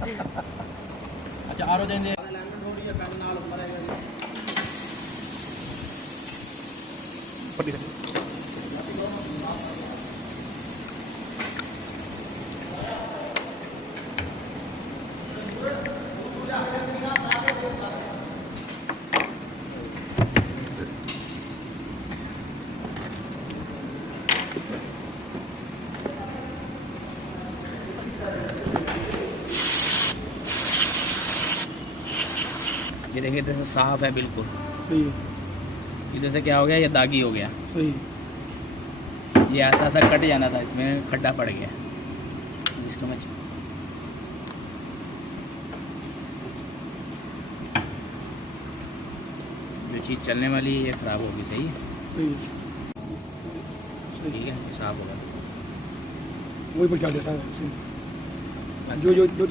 अच्छा आरो देंगे ये देखिए इधर से साफ है बिल्कुल। सही है, इधर से क्या हो गया, ये दागी हो गया। सही ये ऐसा ऐसा कट जाना था, इसमें खड्डा पड़ गया। इसको मैं जो चीज़ चलने वाली है ये ख़राब होगी। सही है, सही ठीक है, साफ होगा। वही पहुँचा देता है। जो चीज़